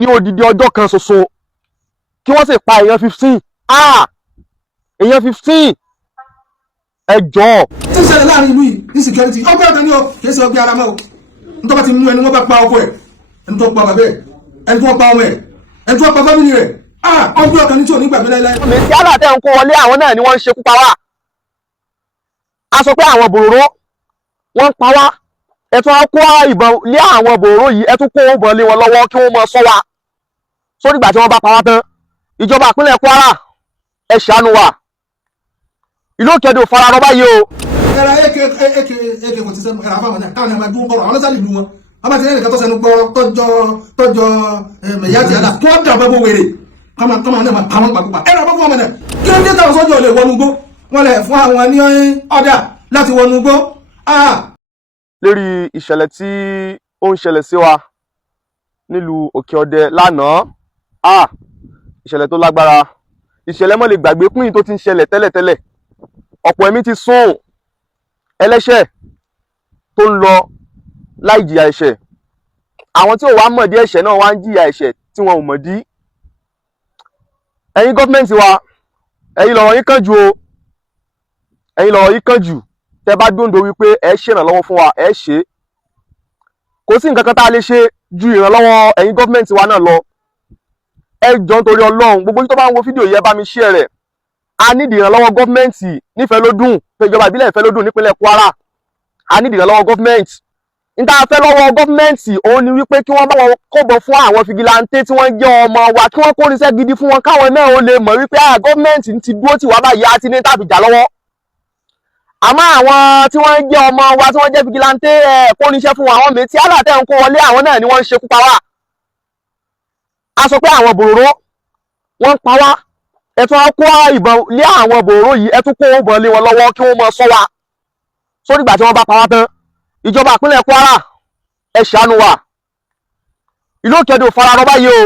ní odidi ọjọ́ kan ṣoṣo kí wọ́n sì pa èèyàn 15 èèyàn 15 ẹjọ́. tí ń ṣẹlẹ̀ láàrin ìlú yìí ní security ọgbẹ́ ọ̀tá ní o kìí ṣe ọgbẹ́ ara mọ́ o nítorí bá ti mú ẹni wọ́n bá pa ọkọ ẹ̀ ẹni tó pa bàbá ẹ̀ ẹni tó pa ọmọ ẹ̀ ẹni tó pa fámìlì rẹ̀ ọgbẹ́ ọ̀tá ní tí ò ní gbàgbé láíláí. mi tí àlàtẹ̀ ń kó wọlé àwọn náà ni wọ́n ń ṣekú pa wá. a sọ pé àwọn bòròró wọ́n ń pa wá ẹ tún á kó ìbọn lé àwọn bòròró yìí ẹ tún kó ìbọn lé wọn lọ́wọ́ kí wọ́n mọ sọ wa sórí ìgbà tí wọ́n bá pa wá tán. ìjọba ìpínlẹ̀ Kwara ẹ ṣàánú wa ìlú Òkèdè fararọ báyìí o. ẹ̀rọ ak kò ti sẹ́nu ẹ̀rọ àfàwọn náà káwọn náà máa dún bọ̀rọ̀ àwọn lọ́sàlì ìlú wọn wọ́n bá ti rẹ́ nìkan tó sẹ́nu gbọ́ tọ́jọ́ mẹ̀yà ti àdá kí wọ́n dà bọ́ wèrè kọ́mọ náà máa pa wọ́n pàkópa ẹ̀rọ àbọ̀fọ́ ọmọ náà kí wọ́n dé táwọn sọ́jọ́ lè wọnú gbó wọ́n lè fún àwọn ní ọ̀dà láti wọnú gbó. lórí ìṣẹ̀lẹ̀ tí ó ń ṣẹlẹ̀ sí wa nílùú Òkè-Ọdẹ lánàá ìṣẹ̀lẹ̀ tó lágbára ìṣẹ̀lẹ̀ mọ́ lè gbàgbé pín tó ti ń ṣẹlẹ̀ tẹ́lẹ̀tẹ́lẹ̀ ọ̀pọ̀ ẹ̀mí ti sùn ẹlẹ́ṣẹ̀ tó ń lọ láì jìyà ẹ̀ṣẹ̀ àwọn tí ò wá mọ̀dí ẹ̀ṣẹ̀ náà wá ń jìyà ẹ̀ṣẹ̀ tí wọn ò mọ̀dí. ẹ̀yin gọ́fìmẹ̀ntì wa ẹ̀yin lọ̀rọ̀ yín kàn jù o ẹ̀yin lọ̀rọ̀ yín kàn jù tẹ́ bá dóńdó wípé ẹ ṣèrànlọ́wọ́ fún wa ẹ ṣe kò sí nǹkan kan tá a lè ṣe ju ìrànlọ́wọ́ ẹ̀yin gọ́fìmẹ̀ntì wa náà lọ. ẹ jọ̀ọ́ nítorí Ọlọ́run gbogbo yín tó bá ń wo fídíò yìí ẹ bá mi share rẹ̀ a nídìí ìrànlọ́wọ́ gọ́fìmẹ̀ntì Nífẹ̀lódùn ìjọba ìbílẹ̀ Ìfẹ́lódùn nípínlẹ̀ Kwara a nídìí ìrànlọ́wọ́ gọ́fìmẹ̀ntì níta fẹ́ lọ́wọ́ gọ́fìmẹ̀ntì òun ni wípé kí wọ́n bá wọn kọ́bọ̀ fún àwọn fìgìláńtẹ́ tí wọ́n jẹ́ ọmọ wa kí wọ́n kóríṣẹ́ gidi fún wọn káwọn náà ó lè mọ̀ wípé gọ́fìmẹ̀ntì ti dúró tì wá báyìí àti ní tàbí jà lọ́wọ́. àmọ́ àwọn tí wọ́n jẹ́ ọmọ wa tí wọ́n jẹ́ fìgìláńtẹ́ kóríṣẹ́ fún àwọn mi tí àlàtẹ̀ ń kó wọlé àwọn náà ni wọ́n ń ṣekú pa wá. a sọ pé àwọn bòròró wọ́n ń pa wá ẹ tún á kó ìbọn lé àwọn bòròró yìí ẹ tún kó ìbọn lé wọn lọ́wọ́ kí wọ́n mọ sọ wa sórí ìgbà tí wọ́n bá pa wá tán. ìjọba ìpínlẹ̀ Kwara ẹ ṣàánú wa ìlú Òkèdè fararọ báyìí o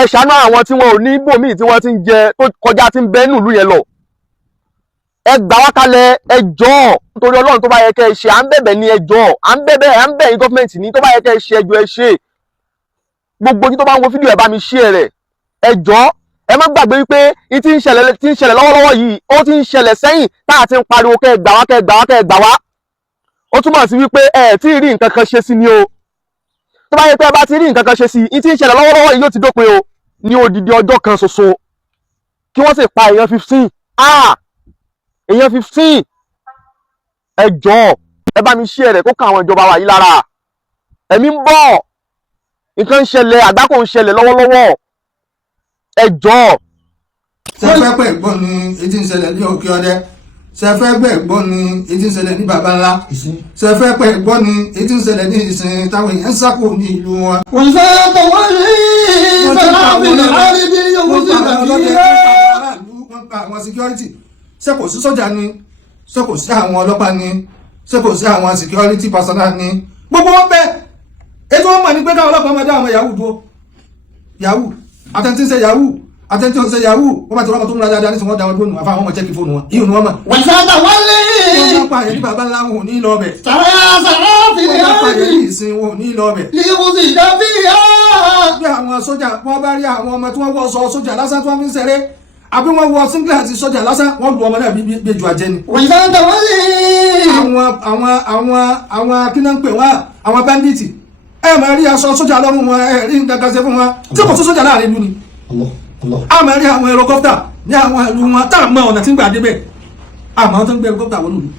ẹ ṣàánú àwọn tí wọn ò ní ibòmíì tí wọ́n ti ń jẹ tó kọjá tí ń bẹ nínú ìlú yẹn lọ ẹ gbà wá kalẹ̀ ẹ jọ̀ọ́ nítorí Ọlọ́run tó bá yẹ kẹ́ ẹ ṣe à ń bẹ̀bẹ̀ ní ẹ jọ̀ọ́ à ń bẹ̀ yín gọ́fìmẹ̀ntì ní tó bá yẹ kẹ́ ẹ ṣe ẹjọ́ ẹ ṣe gbogbo yín tó bá ń wo fídíò ẹ bá mi share rẹ̀ ẹ jọ̀ọ́ ẹ má gbàgbé wípé tí ń ṣẹlẹ̀ lọ́wọ́lọ́wọ́ yìí ó ti ń ṣẹlẹ̀ sẹ́yìn tá a ti ń pariwo kẹ́ ẹ gbà wá kẹ́ ẹ gbà wá kẹ́ ẹ gbà wá ó túmọ̀ sí wípé ẹ tí ì rí nǹkan kan ṣe sí ni o tó bá yẹ pé ẹ bá ti rí nǹkan kan ṣe sí i tí ń ṣẹlẹ̀ lọ́wọ́lọ́wọ́ yìí yóò ti dópin o ní odidi ọjọ́ kan ṣoṣo kí wọ́n sì pa èèyàn 15 èèyàn 15 ẹ jọ̀ọ́ ẹ bá mi share rẹ̀ kó ká àwọn ìjọba wa yìí lára ẹ̀mí ń bọ̀ nǹkan ń ṣẹlẹ̀ àgbákò ń ṣẹlẹ̀ lọ́wọ́lọ́wọ́ ẹ jọ̀ọ́. sẹfẹ pẹ gbọ́ ni etí ń ṣẹlẹ̀ ní Òkè-Ọdẹ sẹfẹ gbẹ gbọ́ ni etí ń ṣẹlẹ̀ ní Baba Ńlá sẹfẹ pẹ gbọ́ ni etí ń ṣẹlẹ̀ ní Ìsìn táwọn èèyàn sápò ní ìlú wọn. wọ́n fẹ́ bọ̀ wọ́n rí fẹ́lábìlì àrídì yòówù sí nàìjíríà. wọ́n pa àwọn security ṣé kò sí sọ́jà ni ṣé kò sí àwọn ọlọ́pàá ni ṣé kò sí àwọn security personnel ni gbogbo wọn bẹ ètò wọn mọ̀ ní pé káwọn ọlọ́pàá máa dá àwọn yahoo dúró yahoo àtẹ̀ntì ń ṣe yahoo àtẹ̀ntì ń ṣe yahoo wọ́n bá ti rọ́mọ tó múra dáadáa nísìnyí wọ́n dá wọn dúró nù àfa àwọn ọmọ chẹ́kì fóònù wọn ìhùn ni wọ́n mọ̀. wọ́n fẹ́ bọ̀ wọ́n rí. wọ́n bá pa àyè ní Baba Ńlá wọn ò ní lọ bẹ̀. sàrà fìdí wọ́n bá pa àyè àrídì. ní Ìsìn wọn ò ní lọ bẹ̀. yòówù sí nàìjíríà. bí àwọn sójà wọ́n bá rí àwọn ọmọ tí wọ́n wọ sọ sójà lásán tí wọ́n fi ń ṣeré àbí wọ́n wọ singlet sójà lásán wọ́n lu ọmọ náà bí ejò àjẹ́ ni. wọ́n fẹ́ bọ̀ wọ́n rí. àwọn akínà ń pè wọ́n àwọn bandits ẹ máa rí aṣọ sójà lọ́rùn wọn ẹ rí nǹkan kan ṣe fún wọn tí kò sí sójà láàrin ìlú ni. a máa rí àwọn helicopter ní àwọn ìlú wọn tá à mọ ọ̀nà tí ń gbà débẹ̀ àmọ́ tó ń gbé helicopter wọnú ìlú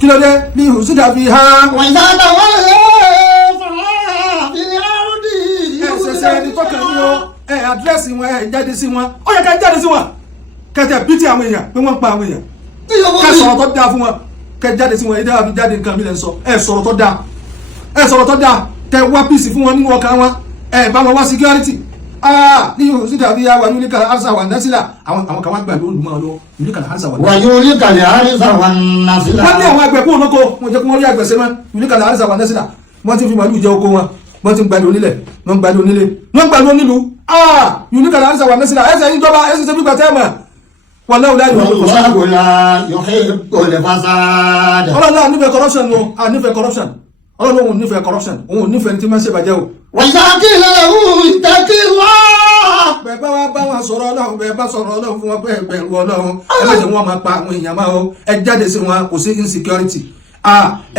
kí ló dé ní ìhùsùdà fi ha. wọ́n fẹ́ bọ̀ wọ́n rí. sàrà fìdí àrídì. ẹ ṣẹṣẹ ẹni tó kàn ní o ẹ àdírẹ́sì wọn ẹ jáde sí wọn ó yẹ ká jáde sí wọn kẹtẹ bíìtì àwọn èèyàn pé wọ́n pa àwọn èèyàn kẹ sọ̀rọ̀ tó dáa fún wọn kẹ jáde sí wọn ẹ dábàá fi jáde nǹkan mi lẹ́ sọ ẹ sọ̀rọ̀ tó dáa ẹ sọ̀rọ̀ tó dáa kẹ wá píìsì fún wọn nínú ọkàn wọn ẹ bá wọn wá security ní ìhùsùdà fi ya wà ní oníkàlà arsa wà násìlà àwọn kan wá gbà lóòlù mọ́ ọ lọ oníkàlà arsa wà násìlà. wà yóò rí kàlẹ́ àrísà wà násìlà. wọ́n ní àwọn àgbẹ̀ kó olóko wọ́n jẹ́ kó wọ́n rí àgbẹ̀ sẹ́mọ́ oníkàlà arsa wà násìlà wọ́n ti fi màálù jẹ oko wọn wọ́n ti ń gbàdé onílẹ̀ wọ́n ń gbàdé onílé wọ́n ń gbàdé onílù oníkàlà arsa wà násìlà ẹsẹ̀ yín jọba ẹsẹ̀ sẹ́bí gbàtẹ́ mọ̀ wọ́n láwùlá ìwọ̀n wàlá nífẹ̀ẹ́ corruption o nífẹ̀ẹ́ corruption ọlọ́run òun nífẹ̀ẹ́ corruption òun nífẹ̀ẹ́ tí máa ń ṣèbàjẹ́ o وَإِذَا قِيلَ لَهُ اتَّقِ اللَّهَ bẹ́ẹ̀ bá wá bá wọn sọ̀rọ̀ ọlọ́run bẹ́ẹ̀ bá sọ̀rọ̀ ọlọ́run fún wọn pé ẹ bẹ̀rù ọlọ́run ẹ má jẹ́ wọn máa pa àwọn èèyàn máa o ẹ jáde sí wọn kò sí insecurity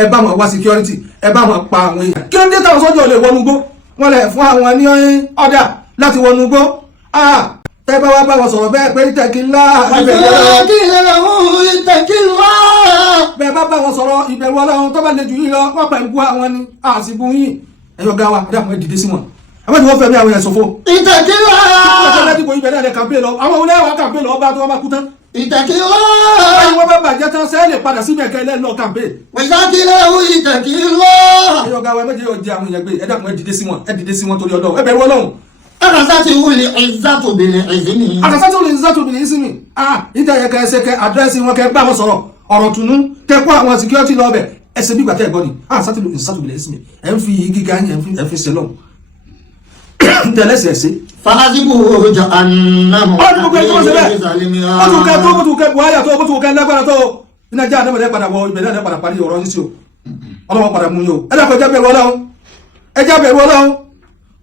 ẹ bá wọn wá security ẹ bá wọn pa àwọn èèyàn kí ló dé táwọn sọ́jọ́ lè wọnú gbó wọn lè fún àwọn ní ọ̀dà láti wọnú gbó ẹ bá wá bá wọn sọ̀rọ̀ bẹ́ẹ̀ pé ìtẹ̀kílá وَإِذَا قِيلَ لَهُ اتَّقِ اللَّهَ bẹ́ẹ̀ bá bá wọn sọ̀rọ̀ ìbẹ̀rù ọlọ́run tó bá lè jù yín lọ wọ́n pẹ̀ ń bú àwọn ni àsìkò yín ẹ̀yọ́ ga wa dáhùn ẹ̀ dìde sí wọn àwọn tí wọ́n fẹ́ mi àwọn èèyàn ṣòfò اتَقِ ọjọ́ اللَّه lẹ́dìbò ibẹ̀ náà lè kàmpé lọ àwọn olè wa kàmpé lọ bá tó wọ́n bá kú tán اتَقِ báyìí اللَّه wọ́n bá bàjẹ́ tán sẹ́ẹ̀ lè padà sí mẹ́kẹ́ lẹ́nu náà kàmpé وَإِذَا قِيلَ لَهُ اتَقِ اللَّه ẹ̀yọ́ ga wa ẹ méjì yóò jẹ àwọn èèyàn gbé ẹ dákun ẹ dìde sí wọn torí ọlọ́run ẹ bẹ̀rù ọlọ́run أخذته العزة بالإذن àtàsátì olè nzátò bìnrin sí mi níta yẹ kẹ ẹsẹ kẹ àdírẹ́sì wọn kẹ bá wọn sọ̀rọ̀ ọ̀rọ̀ tùnú kẹ kó àwọn security lọ bẹ̀ ẹsẹ̀ bí gbàtẹ́ ẹ̀gbọ́n ni àtàsátì olè nzátò bìnrin sí mi ẹ̀ ń fi gíga yẹn ẹ̀ fi ṣẹlọ̀ tẹ̀lẹ́sẹ̀ ẹ̀sẹ̀. فحسبه جهنم ọdún gbogbo ẹni tó wọ́n ṣe bẹ́ẹ̀ ó tún kẹ tó ó tún kẹ buhari àtọ́ ó tún kẹ lágbára tó iná jẹ́ àdámọ̀dé padà wọ ibẹ̀ náà padà parí ọ̀rọ̀ yín sí o ọlọ́wọ́ padà mú yín o ẹ dàpọ̀ ẹjẹ́ bẹ̀rù ọlọ́run ẹjẹ́ bẹ̀rù ọlọ́run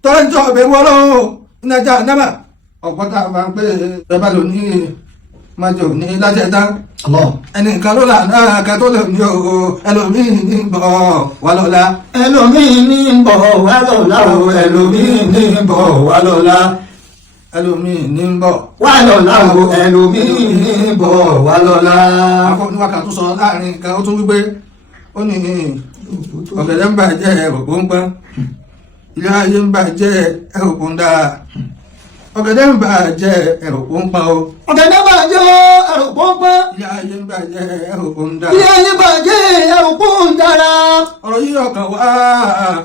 tọ́lá ń jọ bẹ̀rù ọlọ́run iná jẹ́ àdámà ọ̀pọ̀ tá a máa ń pè é bá lò ní májò ní lájẹ́ tán ẹnì kan ló là náà kẹ tó lè ní o ẹlòmíì ní bọ̀ wà lọ́la ẹlòmíì ní bọ̀ wá lọ́la o ẹlòmíì ní bọ̀ wá lọ́la ẹlòmíì ní bọ̀ wá lọ́la o ẹlòmíì ní bọ̀ wá lọ́la. afọ́níwákà tó sọ láàrin kan ó tún wípé ó ní ọ̀gẹ̀dẹ̀ ń bàjẹ́ ẹ̀rọ̀pọ̀ ń pọ́n ilé ayé ń bàjẹ́ ẹ̀rọ̀pọ̀ ń dára ọ̀gẹ̀dẹ̀ ń bàjẹ́ ẹ̀rọ̀pọ̀ ń pọ́n o ọ̀gẹ̀dẹ̀ bàjẹ́ ẹ̀rù pọ́npọ́n ilé ayé ń bàjẹ́ ẹ̀rọ̀pọ̀ ń dára ilé ayé bàjẹ́ ẹ̀rù pọ́n dára ọ̀rọ̀ yìí ọkàn wá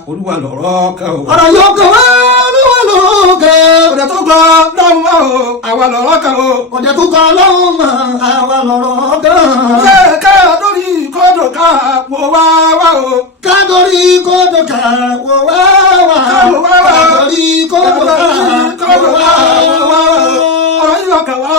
olúwa lọ̀rọ̀ kan o ọ̀rọ̀ yóò kàn wá olúwa lókè ọ̀dẹ̀ tó kọ lọ́hùn wá o àwa lọ̀rọ̀ kan o ọ̀dẹ̀ tó kọ lọ́hùn mọ́ àwa lọ̀rọ̀ kan. ṣé ká lórí kọ́dọ̀ ká wò wá wá o kádórí kódò ká wò wá wá kádórí kódò ká wò wá wá. ọ̀rọ̀ yìí ọkàn wá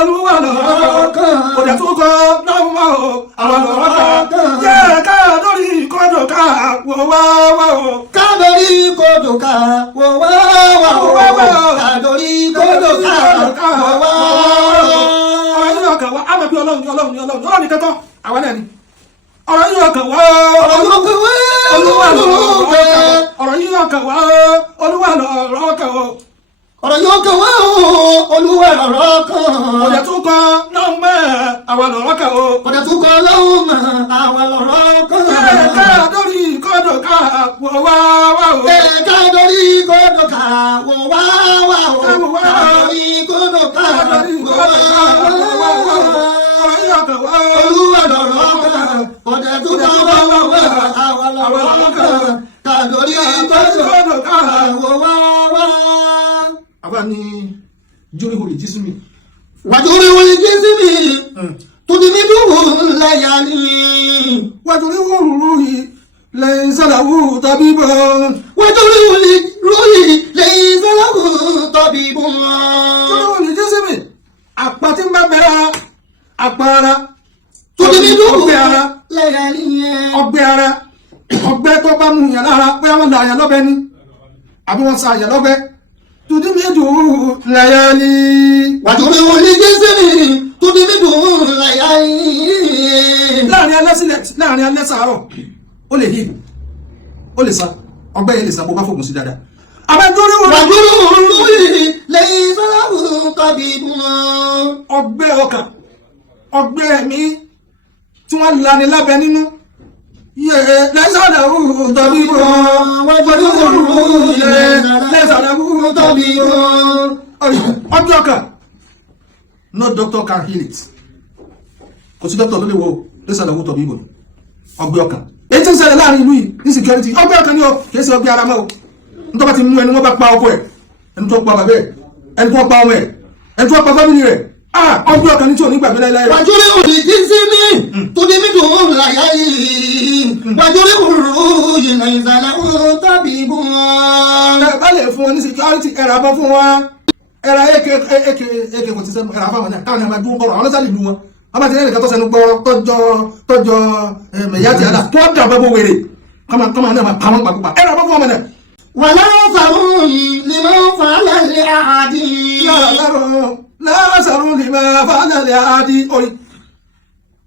olúwa lọ̀rọ̀ kan ọ̀dẹ̀ tó kọ lọ́hùn wá o àwa lọ̀rọ̀ kan ṣé ká lórí kọ́dọ̀ ká wò wá wá o. kádórí kódò ká wò wá wá kádórí kódò ká wò wá wá. ọ̀rọ̀ yìí ọkàn wá àmọ̀ bí ọlọ́run ní kẹ́kọ̀ọ́ àwọn náà ni ọ̀rọ̀ yìí ọkàn wá olúwa lọ̀rọ̀ kan ọ̀rọ̀ yìí ọkàn wá olúwa lọ̀rọ̀ kan o. ọ̀rọ̀ yóò kàn wá olúwa lọ̀rọ̀ kan. ọ̀dẹ̀ tó kọ lọ́hùn mẹ́ àwa lọ̀rọ̀ kan o. ọ̀dẹ̀ tó kọ lọ́hùn mọ́ àwa lọ̀rọ̀ kan. ká lórí kọ́dọ̀ ká wò wá wá o. kádórí kódò ká wò wá wá kádórí kódò ká wò wá wá. ọ̀rọ̀ yìí ọkàn wá olúwa lọ̀rọ̀ kan. ọ̀dẹ̀ tó kọ lọ́hùn mọ́ àwa lọ̀rọ̀ kan. kádórí kódò ká wò wá wá. àwa ni jórí olè jí sí mi. wàjúrí wọlé jésì mi tùdímí dùn láyà ni. wàjúrí wòrúurú yìí lẹ́yìn sàlàwù tàbí bọ̀. wàjúrí wọlé lóyè lẹ́yìn sàlàwù tàbí bọ̀. jórí olè jí sí mi. àpá tí ń bá bẹ̀rẹ̀ àpá ara. tùdímí dùn ọgbẹ́ ara láyà ni. ọgbẹ́ ara ọgbẹ́ tó bá mú yàn lára pé wọ́n da àyàn lọ́bẹ ni àbí wọ́n sa àyàn lọ́bẹ. tùdímí dùn láyàlí. wàjúrí wọlé jésì mi tùdímí dùn láyà ni. láàrin alẹ́ sàárọ̀ ó lè hí ó lè sa ọgbẹ́ yẹn lè sa bó bá fògùn sí dáadáa. àbẹ́jọ́rí wọn. wàjúrí wọlé lẹ́yìn sàlàwù tàbí bọ̀. ọgbẹ́ ọkàn ọgbẹ́ ẹ̀mí tí wọ́n lani lábẹ́ nínú yẹ lẹ́sàdà òun tàbí bọ̀ wàjúrí wọlé lẹ́sàdà òun tàbí bọ̀. ọgbẹ́ ọkàn no doctor can heal it kò sí doctor ló lè wo lẹ́sàdà òun tàbí bọ̀ ọgbẹ́ ọkàn èyí tí ń ṣẹlẹ̀ láàrin ìlú yìí ní security ọgbẹ́ ọkàn ni ó kìí ṣe ọgbẹ́ ara mọ́ o nítorí bá ti mú ẹni wọ́n bá pa ọkọ ẹ̀ ẹni tó pa bàbá ẹ̀ ẹni tó pa ọmọ ẹ̀ ẹni tó pa fámìlì rẹ̀ ọgbẹ́ ọkàn ní tí ò ní gbàgbé láíláí rẹ̀. wàjúrí wọlé jésì mi tùdímí dùn láyà yìí wàjúrí wọlé lẹ́yìn sàlàwù tàbí bọ̀. ẹ bá lè fún wọn ní security ẹ̀rọ abọ́ fún wọn ẹ̀rọ AK-47 ẹ̀rọ afáwọn náà káwọn ẹ̀rọ dún bọ̀rọ̀ àwọn ọlọ́sàlì lu wọn wọ́n bá ti rẹ́nìkan tó sẹnu gbọ́ tọ́jọ́ mẹ̀yà ti àdá tó dà bọ́ wèrè kọ́mà náà máa pa wọ́n pàkópa ẹ̀rọ abọ́ fún wọn náà. wàlá ذروا لمن فعل لأحد lásàrún lè máa fàálẹ̀ àádí orí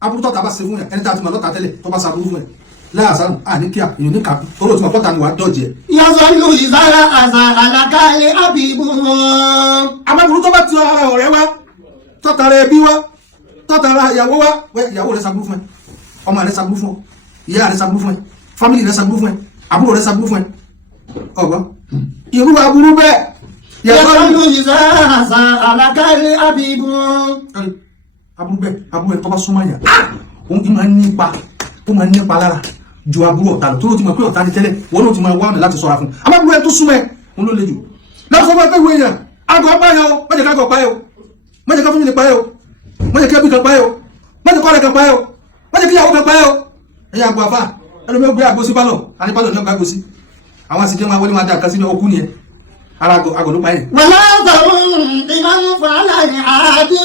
aburú tọ́ta bá ṣe fún ẹ̀ ẹni tá a ti mọ̀ lọ́ta tẹ́lẹ̀ tó bá ṣàbúrú fún ẹ̀ lásàrún àníkíà èyàn ní kàpí oró tí wọ́n pọ́ta ni wà á dọ̀jì ẹ̀. yasọ́lù ìzára àṣà àlàkálẹ̀ àbíbù. amáburú tó bá ti ara ọ̀rẹ́ wá tọ́ta rẹ̀ bí wá tọ́ta ra ìyàwó wá ìyàwó rẹ̀ ṣàbúrú fún ẹ ọmọ rẹ̀ ṣàbúrú fún ọ ìyá rẹ̀ ṣàbúrú fún ẹ fámìlì rẹ̀ ṣàbúrú fún ẹ àbúrò rẹ̀ ṣàbúrú fún ẹ ọgbọ́n irú aburú bẹ́ẹ̀ yasọ́lù ìzára àṣà àlàkálẹ̀ àbíbù. aburú bẹ́ẹ̀ tó bá súnmọ́ yàn ó máa ń nípa lára ju aburú ọ̀tá lọ tó ló ti mọ̀ pé ọ̀tá ni tẹ́lẹ̀ wọ́n ló ti mọ̀ wá ọ̀nà láti sọ́ra fún aburú ẹ̀ tó súnmọ́ ẹ̀ òun ló le jù lọ́sọ̀ bá pẹ̀lú èèyàn àgọ́ ọ̀pá yẹn o mọ̀jẹ̀ káàkọ̀ pa yẹn o mọ̀jẹ̀ ká fún mi lè pa yẹn o mọ̀jẹ̀ kí ẹbí kan pa yẹn o mọ̀jẹ̀ kọ́ ọ̀rẹ́ kan pa yẹn o mọ̀jẹ̀ kí ìyàwó kan pa yẹn o ẹ̀yà àgbà fà ẹlòmí ó gbé àgbo sí pálọ̀ àní pálọ̀ ní ọgbà àgbo sí àwọn àsìkè máa wọlé máa dá nǹkan sí ní okú nìyẹn ara àgọ̀ ló pa yẹn. wàlá àtàwọn ìmáàmù fàálà ní àádí.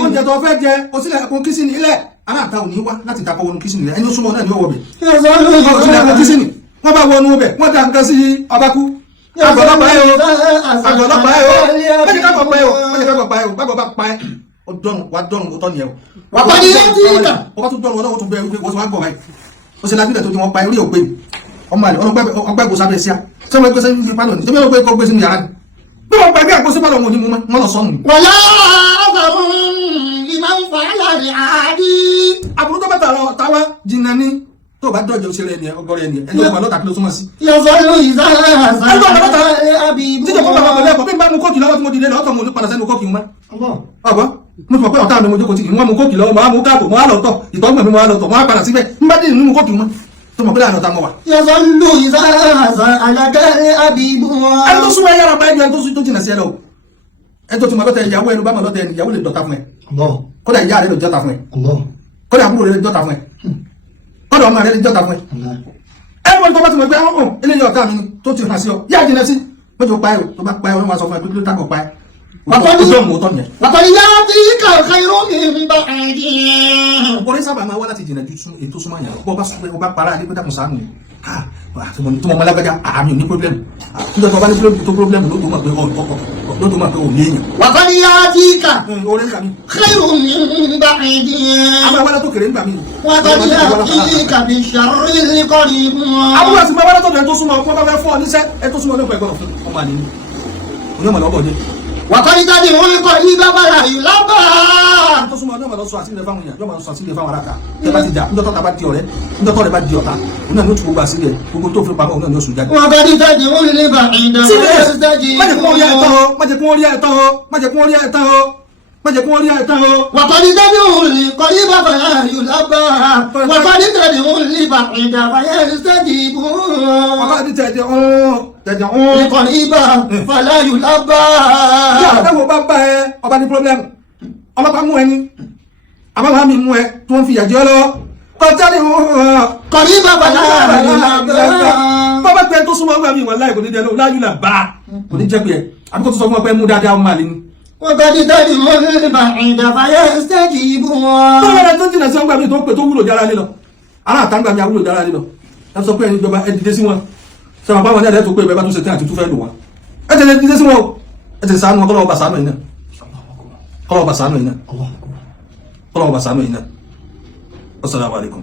oúnjẹ tó fẹ́ jẹ o sílẹ̀ ẹ̀kún kí sí ní ilẹ̀ aláàtà ò ní wá láti takọ wọnú kí sí nílẹ̀ ẹni ó súnmọ́ náà ní ọwọ́ bẹ̀. yasọ́lù o sílẹ̀ ẹ̀kún kí sí ní wọ́n bá wọnú bẹ̀ wọ́n dá nǹkan sí ọba kú. àgọ̀lọ́pàá yẹ o àgọ̀lọ́pàá yẹ o mẹ́jẹ̀ ká kọ̀ pa yẹ o mẹ́jẹ̀ ká kọ̀ pa yẹ o gbàgbọ́ bá pa yẹ o dọ́nu wa dọ́nu o tọ́ nìyẹn o. wà á pàdé yẹn tí kà. o bá tún dọ́nu ọlọ́wọ́ tún bẹ wípé wọ́n ti wá gbọ̀ báyìí o ṣe lajú rẹ̀ tó ti wọ́n pa orí òpè ọmọ àlè ọgbẹ́ gbòsá bẹ̀ síá ṣé wọ́n gbé sẹ́yìn pálọ̀ ní ṣé wọ́n gbé sínú yàrá ni bí wọ́n gbàgbé àgbóṣe pálọ̀ wọn ò ní mú mọ́ lọ sọ́nù. wàlá àtàwọn ìmáàmù fàálà ní àádí. àbúrò tó bá tàwa jìnnà ní tó bá dọ̀jọ́ ṣe rẹ̀ ni ọgọ́rẹ́ ni ẹni ọgbà lọ́ta kí ló túmọ̀ sí. yasọ́lù ìzára àṣà àlàkálẹ̀ àbíbù. títí ọkọ̀ bàbá pẹ̀lú ẹ̀kọ́ bí n bá mu kóòkì lọ́wọ́ tí mo dìde lọ́tọ̀ mo ní padà sẹ́nu kóòkì mọ́. ọgbọ́n mo fọ pé ọ̀tá mi mo jókòó tì kì í wọ́n mu kóòkì lọ́wọ́ mo á mú káàbò mo á lọ tọ̀ ìtọ́gbọ̀n mi mo á lọ tọ̀ mo á padà síbẹ̀ n bá dì nínú kóòkì mọ́ tó mọ̀ pé láàrin ọ̀tá mọ̀ wà. yasọ́lù ìzára àṣà àlàkálẹ̀ àbíbù. ẹni tó súnmọ́ ẹyára bá ẹni tó jìnà sí ẹ lọ ẹni tó ti mọ̀ lọ́tẹ̀ ìyàwó ẹnu bá mọ̀ lọ́tẹ̀ ìyàwó lè dọ̀ta fún ẹ kódà ìyá rẹ lè jọ́ta fún ẹ kódà àbúrò rẹ lè jọ́ta fún ẹ kódà ọmọ rẹ lè jọ́ta fún ẹ. ẹni wọ́n tó bá ti mọ̀ pé ọ̀hún eléyìí ọ̀tá mi ni tó ti hàn sí ọ yá jìnà sí mọ́jọ pa ẹ o tó bá pa ẹ o ní wàá sọ fún ẹ pé kí ló tàkọ̀ pa ẹ. wàkọ́ni yá tí kàkà irú mi ń bá ẹ̀dí. ọ̀pọ̀lọpọ̀ sábà máa wá láti jìnà ju ètò súnmọ́ àyàn bọ́ bá para adé pẹ́tàkùn sáà nù tó mọ̀ lágbájá àmì ò ní pọ́blẹ́mù nígbà tó bá ní pọ́blẹ́mù ló tó mọ̀ pé ò ní èèyàn. wàkọ́ni yá tí kà orí ń kà mí. irú mi ń bá ẹ̀dí. a máa wá látó kéré ń gbà mí. wàkọ́ni yá tí kà bí sàrí kọ́ni mú. àbúrò àti máa wá látó tó súnmọ́ ọkọ̀ bá fẹ́ fọ́ ọ níṣẹ́ ẹ tó súnmọ́ ọdún pẹ̀gbọ́n fún ọmọ àlè ní onímọ̀ lọ́bọ̀ dé. wàkọ́ni tàbí wọn kọ́ ní bàbára yìí lábà. tó súnmọ́ ọdún ọmọ lọ sọ àtìlẹ̀ fáwọn èèyàn yóò máa sọ àtìlẹ̀ fáwọn aráka tẹ bá ti jà níjọ́ tọ́ta bá di ọ̀rẹ́ níjọ́ tọ́rẹ́ bá di ọ̀tá òun náà ní oṣù gbogbo àṣírí ẹ̀ gbogbo tó fi pamọ́ òun náà ní oṣù jáde. wàkọ́ni tàbí wọn ní bàbá ìdánwò. má jẹ́ kún orí ẹ̀ tán o má jẹ́ kún orí ẹ̀ tán o má jẹ́ kún orí ẹ̀ tán o má jẹ́ kún orí ẹ̀ tán o. wàkọ́ni tàbí wọn ní kọ́ ní bàbára yìí lábà. wàkọ́ni tàbí wọn ní bàbá ìdánwò. wàkọ́ni tẹ̀jẹ̀ ọ̀hún ìkọ̀ni ibà fàlàyé lábà. bí àtẹ̀wò bá bá ẹ ọba ní pọ́blẹ́mù ọlọ́pàá mú ẹni àbáwá mi mú ẹ tí wọ́n fi yàjẹ́ lọ kọjá ní kọ̀ni ibà fàlàyé lábà. bọ́bá pẹ́ tó súnmọ́ ọgbà mi ìwọ̀n láì kò ní jẹ́ lọ láyé là bá kò ní jẹ́ pé ẹ àbí kò tó sọ fún ọ pé mú dáadáa ọmọ àlè ni. wàkọ́ni tàbí wọn ní bàbá ìdánwò. tó lọ́dọ̀ tó jìnà sí ọgbà mi tó pè tó wúlò jára lé lọ aláàtàgbà mi àwúlò jára lé lọ ẹ sọ pé ẹni ìjọba ẹ dìde sí wọn sọ̀rọ̀ báwọn ní ẹ̀rẹ́ tó pé ìbẹ́ bá tún ṣe tí àti tún fẹ́ lò wá ẹ tẹ̀lé dídé sí wọn o ẹ tẹ̀lé sàánú ọkọlọ́wọ́ bá sàánú ìná kọlọ́wọ́ bá sàánú ìná Assalamu alaikum.